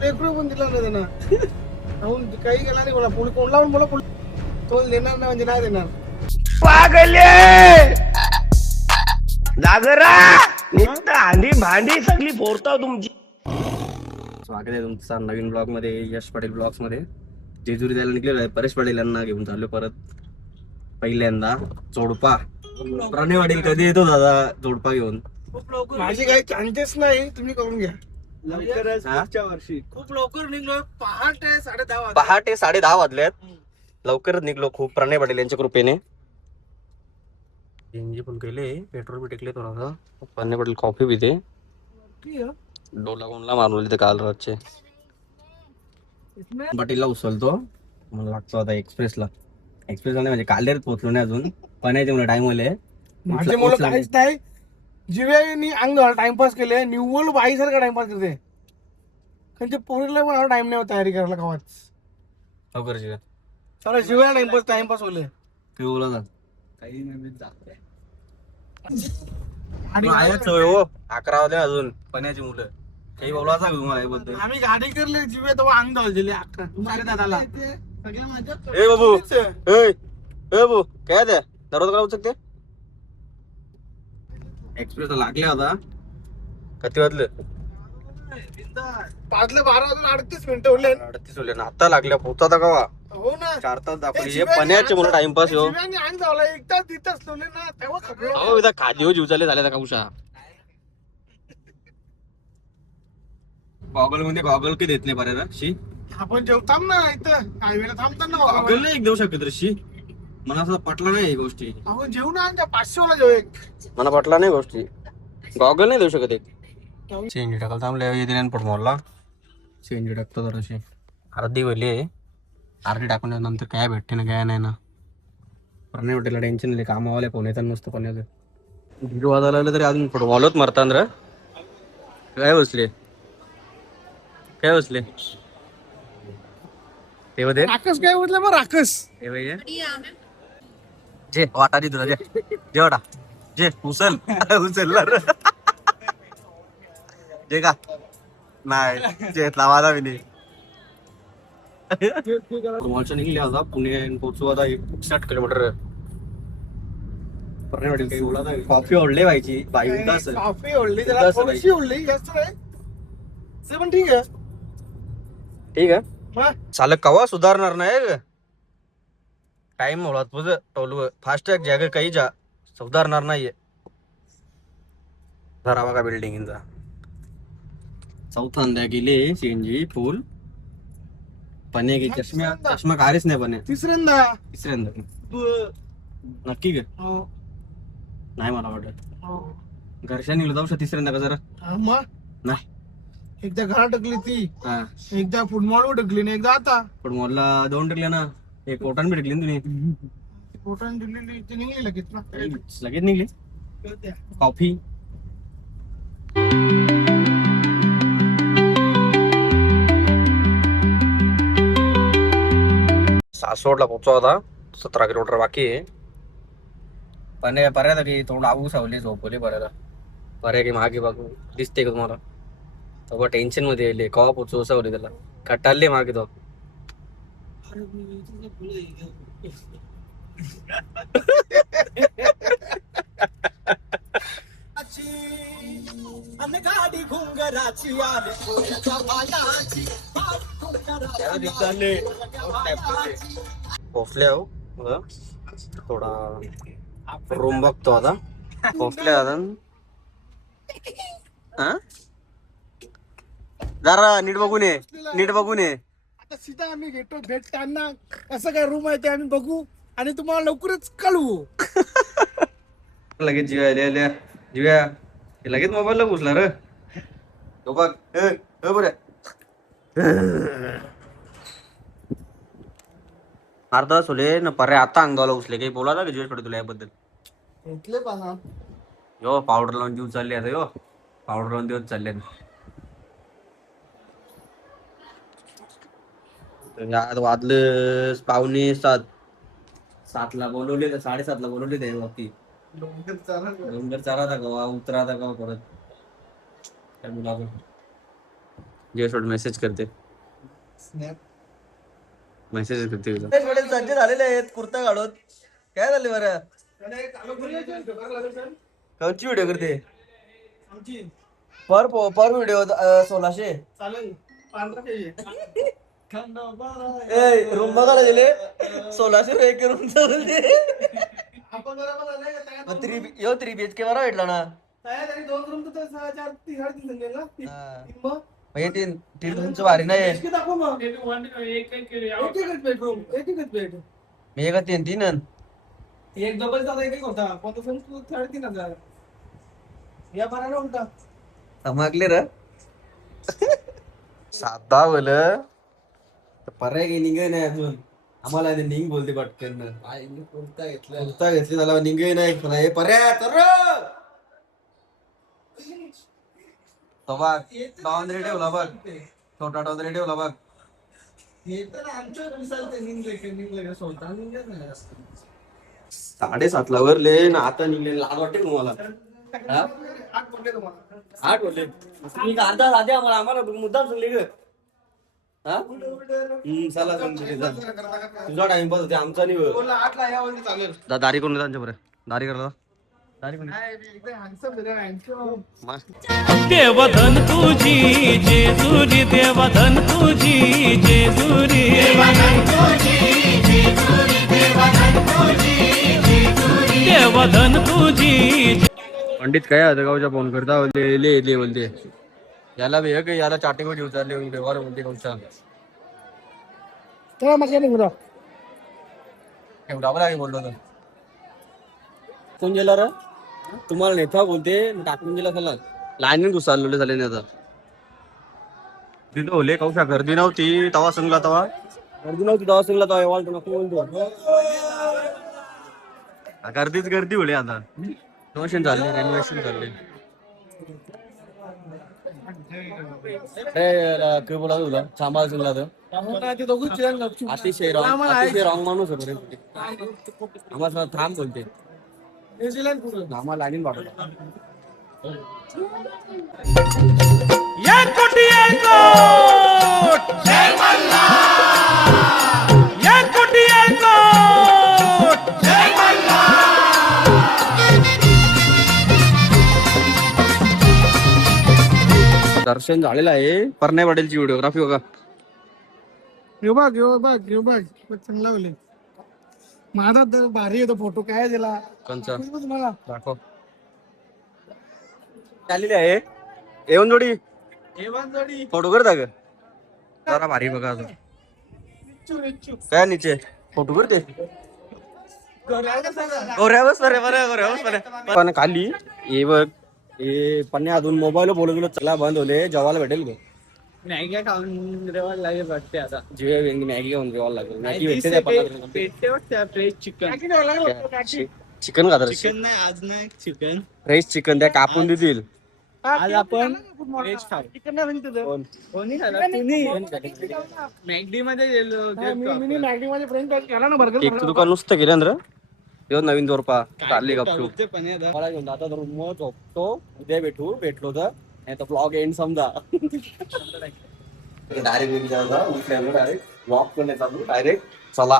लेकरू पण दिला नाही त्यांना काही गेला नाही मला पोळी कोण लावून मला तो देणार नाही म्हणजे नाही देणार आंधी भांडी सगळी फोडता तुमची. स्वागत आहे तुमचं नवीन ब्लॉग मध्ये, यश पाटील ब्लॉग्स मध्ये. जेजुरी जायला निघलेलो आहे, परेश पाटील यांना घेऊन चाललो परत. पहिल्यांदा जोडपा प्राणेवाडील कधी येतो दादा जोडपा घेऊन? माझे काही चान्सेस नाही, तुम्ही करून घ्या. वर्षी खूप लवकर निघलो, पहाटे 10:30 पहाटे 10:30 वाजल्यात. लवकरच निघलो खूप, प्रणय पाटील यांच्या कृपेने. इंजी पण केले, पेट्रोल भी टेकले थोडासा. प्रणय पाटील कॉफी पिते. डोला कोणला मारवली तर काल रातचे. पाटीलला उचलतो, मला लागतो आता एक्सप्रेसला नाही म्हणजे कालेर पोहोचलो नाही अजून. पण्याचे मला टाइम होले. माझे मुलं काहीच नाही. जिव्यानी अंग टाइमपास केले, निव्वळ बाईसारखा टाइमपास करते. त्यांच्या पोरीला पण टाइम नाही तयारी करायला गावात. लवकर सारा जिव्या टाइमपास होले. पिवला जा काही नाही जात आणि आयाच होय हो. 11 वाजले अजून पण्याची मुलं. काही बोलायचा तुम्हाला याबद्दल? आम्ही गाडी करले जिव्या तेव्हा अंग धावलेले 11:30ला. ए बाबू, ए बाबू काय द्या दररोज करा उचकते. एक्सप्रेस लागले होता. किती वाजले? 5:12 उरले. 38 होले ना. आता लागल्या पोहोचता का? हो ना, 4 तास दाखवली. हे पण्याचे मुलं टाइमपास हो. जिव्यानी अंग धावला, एकदा तिथंच ठेवले ना तेव्हा खबर. हो इथं खाली हो जीव चालले झाले का उषा. गॉगल मध्ये गॉगल की देत नाही बऱ्याच शी. आपण जेवताम ना इथं हायवेला थांबताना गॉगल नाही एक देऊ शकत रे शी. मला असं पटलं नाही ही गोष्टी. आपण जेवू ना 500 वाला जेव एक. मला पटला नाही गोष्टी. गॉगल नाही देऊ शकत एक. सीएनजी टाकाल थांबले येते पड मोरला. सीएनजी टाकतो जराशी अर्धी वली आहे. अर्धी टाकून नंतर काय भेटते ना काय नाही ना. प्रणय हॉटेलला टेन्शन नाही, कामावाले फोन येतात नुसतं पण्याचं. व्हिडिओ वाजायला लागलं तरी अजून फुटबॉलच मरतात रे. काय बसले ते होते राकस काय म्हटलं मग राकस. जे वाटा तुला जे वाटा जे उचल जे का नाही जेतला माझा मी नाही. निघले आता पुणे पोचू आता 60 किलोमीटर. कॉफी ओढले व्हायची बाई उदास. कॉफी ओढली जरा, थोडीशी ओढली, जास्त नाही. ते पण ठीक आहे. ठीक आहे. हा. चालक कवा सुधारणार नाही. टाइम होला तुझं टोलू फास्टॅग जॅग काही जा सुधारणार नाहीये. धरा बघा बिल्डिंगचा चौथ्यांदा गेले सीएनजी फुल. पणे की चष्मा कारीच नाही पणे. तिसऱ्यांदा नक्की ग हो. नाही मला वाटत. हो. घरच्या जाऊ शकत तिसऱ्यांदा का जरा हा मग नाही. एकदा घरात टकली ती, हा एकदा फुटबॉलवर टकली ना, एकदा आता पण मॉलला 2 टाकले ना. एक पोटान भेटली ना तुम्ही. पोटाने दिलेली ती निघली लगेच ना. लगेच निघली. कॉफी सासवडला पोहोचू आता. 17 किलोमीटर बाकी आहे. पण पर्याय की थोडं आऊ सावले झोपवले पर्याय की मागे बघू दिसते का तुम्हाला? तो टेन्शन मध्ये येईल कवा पोचू सावले त्याला कटाळले मागे तो. पोचले हो थोडा रूम बघतो आता. पोचले आता जरा नीट बघून ये. आता सीधा आम्ही घेतो भेटताना कसं काय रूम आहे ते आम्ही बघू आणि तुम्हाला लवकरच कळवू. लगेच जीव्या लगेच मोबाईलला घुसला रे तो बघ. बरं अर्धा सोले न पर्याय आता अंगाला उचले काही बोला का जीवेश पडे तुला याबद्दल? घेतले पाहा यो पावडर लावून दिवस चालले आता. यो पावडर लावून दिवस चालले वाजलं 6:45. 7ला बोलवले, 7:30ला बोलवले ते वरती. डोंगर चारा दाखवा, उतरा दाखवा परत. काय बोलावं? जे सोड मेसेज करते. मेसेज करते सज्ज झालेले आहेत कुर्ता काढून. काय झाले बरं? कोणची व्हिडिओ करते? पर व्हिडिओ 1600. चालेल 1500. रूम बघायला गेले 1600 रूम आपण बरोबर आलाय का? तयार 3 BHK बरा भेटला ना. तयार आणि 2 रूम तर 4 3.5 संख्या ना. तीन मग म्हणजे तीन रूमचं भारी नाही. किती दाखव मग. एक बेडरूम, एकच बेड. मी का 3 एक डबल चा एक होता. कोणता पण 3.5 या बरा नव्हता. मागले र साधा बोल पर्याय निघ नाही अजून. आम्हाला निघ बोलते पटकन. कुर्ता घेतली त्याला निघ नाही पर्याय तर तो बघ डॉन ठेवला बघ. छोटा डॉन ठेवला बघ. हे तर आमचं रिसल्ट निघले स्वतः निघत नाही. 7:30ला वरले ना आता निघले. लाज वाटते तुम्हाला? 8 बोलले तुम्हाला. 8 बोलले तुम्ही अर्धा साधे आम्हाला मुद्दाम सांगले ग. चला तुझा टाइमपास होते आमचा नाही. बोलला 8ला या म्हणजे चालेल. दारी करून त्यांच्या बरं दारी करला दारी कोण देवधन तुझी जेजुरी देवधन तुझी जेजुरी देवधन तुझी. पंडित काय आता गावच्या फोन करता बोलते बोलते याला बी की याला चाटिंग उचलले व्यवहार बोलते गावचा तेव्हा मग काय निघतो. एवढा मला बोललो होतं कोण गेला र तुम्हाला नेता बोलते टाकून गेला त्याला लाईन घुसाळलेले झाले नाही आता. तिथं होले कौशा गर्दी नव्हती तवा संगला तवा गर्दीच गर्दी होली आता. रेनोव्हेशन झाले काय बोला तुला सांभाळ संगला तर अतिशय रॉंग माणूस आहे. आम्हाला थांब बोलते न्यूझीलंड पुढे आम्हाला लाईन पाठवला. एक कोटी एक कोट जय मल्हार. एक कोटी एक कोट जय मल्हार. दर्शन झालेलं आहे. परणे पाटीलची व्हिडिओग्राफी बघा. चांगला बोले. माझा तर भारी येतो फोटो. काय दिला कोणचा तुम्हाला दाखव आलेली आहे येऊन जोडी फोटो करता ग जरा भारी बघा. काय निचे फोटो करते पण खाली ये बघ हे पण अजून मोबाईल बोलत चला बंद होले. जेवायला भेटेल ग मॅगी खाऊन जेवायला लागेल वाटते. आता जे मॅगी घेऊन जेवायला लागेल. मॅगी भेटते फ्रेश चिकन चिकन खातात. चिकन नाही आज नाही चिकन फ्रेश चिकन त्या कापून देतील. आज आपण व्हेज खाऊ. चिकन कोणी खाला मॅगडी मध्ये गेलो. मॅगडी मध्ये फ्रेंच फ्राईज केला ना बर्गर. एक दुकान नुसतं केलं यो नवीन दोरपा चालली गपचूप मला घेऊन आता मग झोपतो. उद्या भेटलो तर नाही तर ब्लॉग एंड समजा. डायरेक्ट वॉक पण डायरेक्ट चला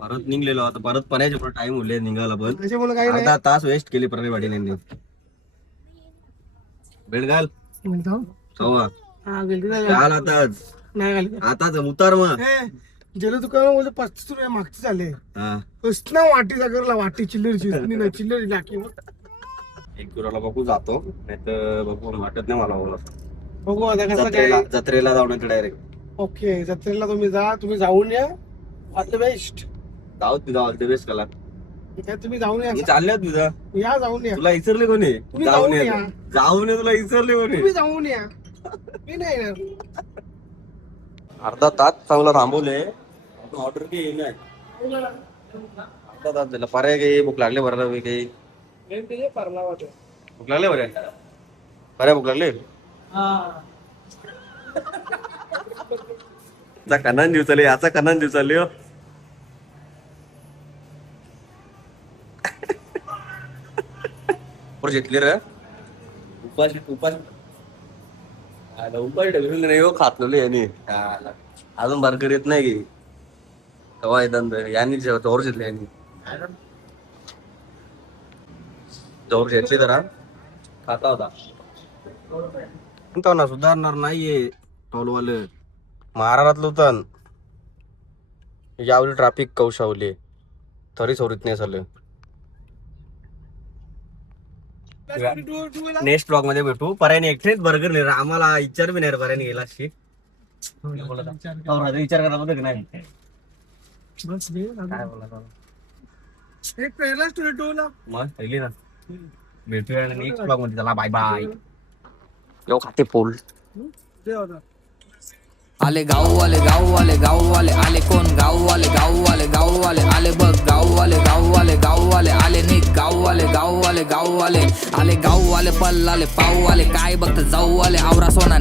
परत निघलेलो. आता परत पण्याचे टाइम होले निघाला. पण अर्धा तास वेस्ट केली परवाडीने. भेट घाल आताच उतार मग गेलो दुकान 35 मागचे झाले. वाटी करला वाटी चिल्लरची चिल्लर लाकी. एक गुराला बघू जातो नाही तर बघू वाटत नाही मला बोला. बघू आता कसं काय. जत्रेला जाऊन डायरेक्ट. ओके जत्रेला तुम्ही जाऊन या. All the best. All the best कला. तुम्ही जाऊन या. चालले तुझा या जाऊन या. तुला विसरले कोणी तुम्ही जाऊन या. जाऊन तुला विसरले कोणी. तुम्ही जाऊन या. मी नाही येणार. अर्धा तास चांगला थांबवले. ऑर्डर काही नाही अर्धा तास झाला. पर्याय काही भूक लागले बरं काही भूक लागले बरे पर्याय भूक लागले. कनान दिवसाले याचा कनान दिवसाले पोर घेतली रे उपास उपास उपास ठेवलेली नाही हो खातलेली यांनी अजून बर्गर येत नाही की तेव्हा येतात यांनी जोर घेतली यांनी जोर घेतली जरा खाता होता म्हणतो ना सुधारणार नाहीये टोलवालं महाराष्ट्रातलं होतं यावली ट्रॅफिक कौशावली तरी सोडीत नाही झालं नेक्स्ट ब्लॉग मध्ये भेटू पर्यायने एकटेच बर्गर नाही आम्हाला विचार बी नाही पर्यायने गेला शी विचार करायला होतं की नाही काय बोला एक पहिला स्टोरी टूला मग पहिली ना भेटूया नेक्स्ट ब्लॉग मध्ये चला बाय बाय येऊ खाते पोल ते होता आले गाववाले गाववाले गाववाले आले कोण गाववाले गाववाले गाववाले आले बघ गाववाले गाववाले गाववाले आले निक गाववाले गाववाले गाववाले आले गाववाले पल्लाले पाववाले काय बघत जाऊवाले आवरा सोना